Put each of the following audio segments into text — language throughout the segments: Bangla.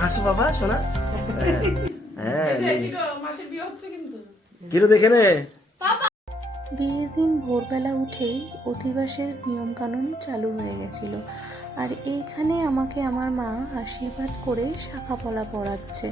হাসো বাবা শোনা। হ্যাঁ কিরো দেখে নে। বিয়ের দিন ভোরবেলা উঠেই অধিবাসের নিয়মকানুন চালু হয়ে গেছিল, আর এইখানে আমাকে আমার মা আশীর্বাদ করে শাখাপলা পড়াচ্ছে।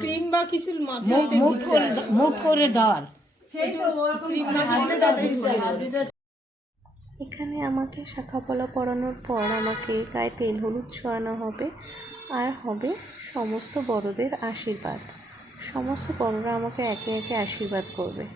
ক্রিম বা কিছু মুখ করে ধর। এখানে আমাকে শাখাপলা পরানোর পর আমাকে গায়ে তেল হলুদ ছোঁয়ানো হবে, আর হবে সমস্ত বড়দের আশীর্বাদ। সমস্ত বড়রা আমাকে একে একে আশীর্বাদ করবে।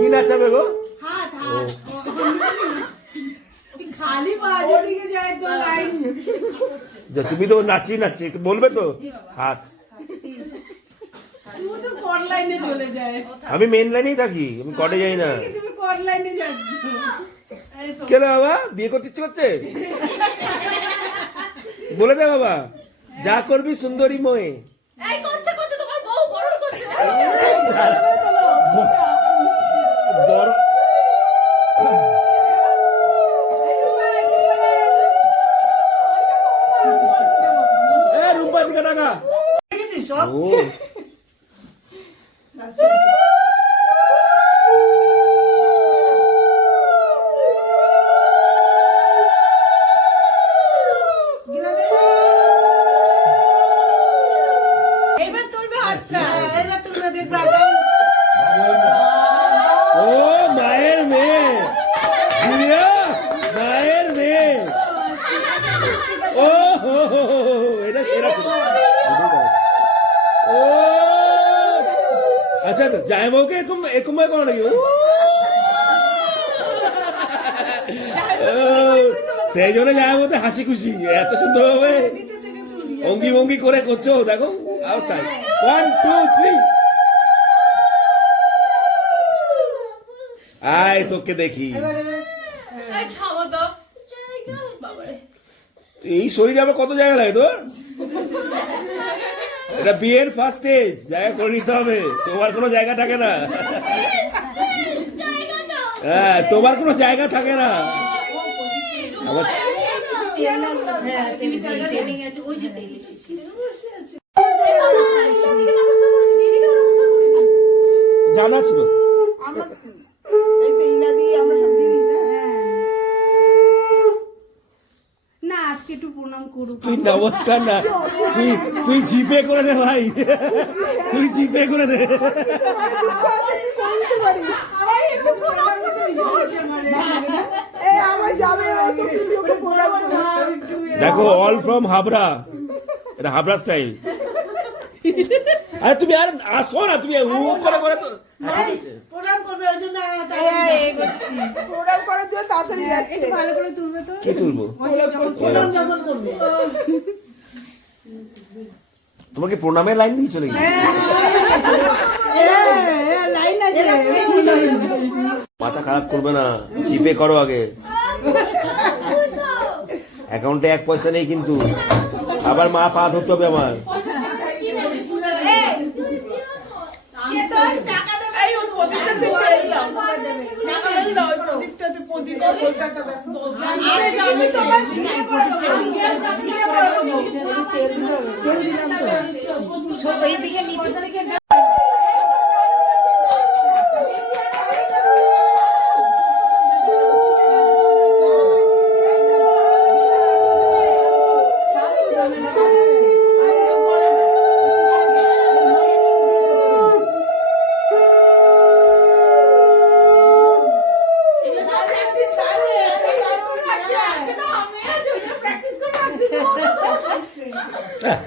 কি নাচাবে গো? তুমি তো নাচি নাচি বলবে তো হাত। আমি মেন লাইনেই থাকি, আমি কটে যাই না। কেন বাবা বিয়ে করতে ইচ্ছে করছে? বলে দে বাবা, যা করবি সুন্দরী ময়ে। বড় রূপা দিকে টাকা আচ্ছা যায় বউকে এরকম ভাবে করো নাকি? সেই জন্য যায় বলতে হাসি খুশি এত সুন্দর ভাবে অঙ্গি ভঙ্গি করে করছো। দেখো 1 2 3 আয় তোকে দেখি। এই শরীরে আবার কত জায়গা লাগে তোর? এটা বিয়ের ফার্স্ট স্টেজ, জায়গা করে নিতে হবে। তোমার কোনো জায়গা থাকে না। হ্যাঁ তোমার কোনো জায়গা থাকে না। জানা ছিল তুই নমস্কার না, তুই জিপে করে দে ভাই, তুই জিপে করে দে। দেখো অল ফ্রম হাবড়া, এটা হাবড়া স্টাইল। আরে তুমি আর আসো না, তুমি উ করে করে তো কি তুলবো? তোমাকে প্রণামের লাইন দিয়ে চলে গেছে। মাথা খারাপ করবে না, জিপে করো আগে। অ্যাকাউন্টে 1 পয়সা নেই কিন্তু, আবার মা পা ধরতে হবে আমার।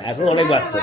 এখন অনেক বাচ্চা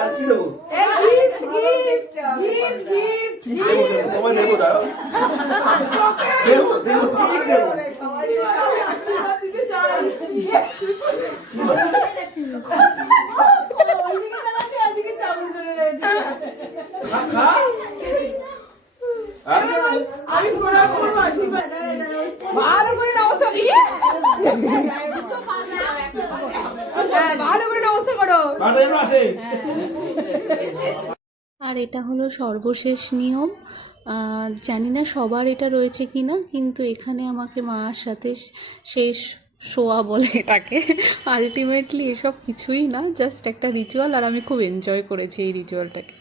আর কি দেবো? তোমায় দেবো, দাও দেবো দেবো, ঠিক দেবো। আর এটা হলো সর্বশেষ নিয়ম। জানি না সবার এটা রয়েছে কি না, কিন্তু এখানে আমাকে মার সাথে শেষ শোয়া বলে এটাকে। আলটিমেটলি এসব কিছুই না, জাস্ট একটা রিচুয়াল, আর আমি খুব এনজয় করেছি এই রিচুয়ালটাকে।